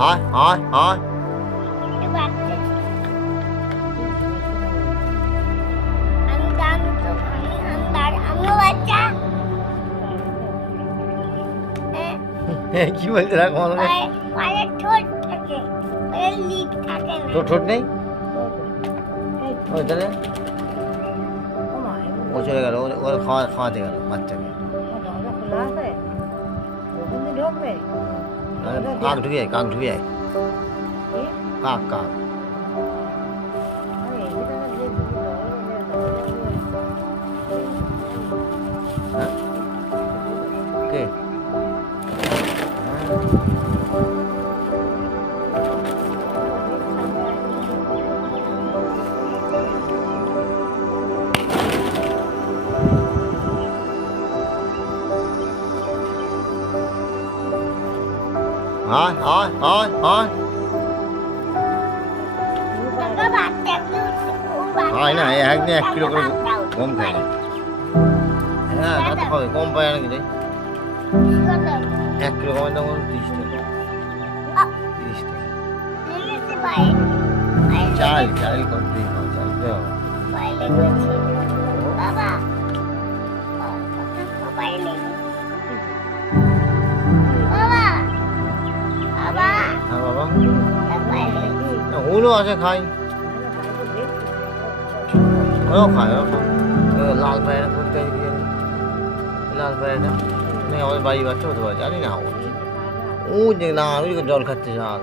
আয় আয় আয় একটু বাচ্চা আন্দার তো আন্দার আমিও বাচ্চা কি বলতে রাখ মনে পায়ে ঠোঁট থাকে পায়ে লিপ থাকে না তোর ঠোঁট নেই ওই তাহলে ও চলে গেল ওর খাওয়াতে গেল বাচ্চাকে কাক ঢুকে যায় কাক ঢুকে যায় কাক কাক হ্যাঁ কে আয় আয় আয় আয় আয় না একদিন 1 কিলো করে কম খায় না হ্যাঁ তা তো খাবে কম পায় নাকি রে 1 কিলো কমের দাম 30 টাকা 30 টাকা চাল চাল করতে চাল তো বাবা বাবা বাবা হ্যাঁ বাবা ওগুলো আছে খাই ওরাও খায় ওরা লাল পায়রা করতে লাল পায়রাটা নেই আমাদের বাড়ি বাচ্চা হতে পারে জানি না ও যে না আমি জল খাচ্ছে আর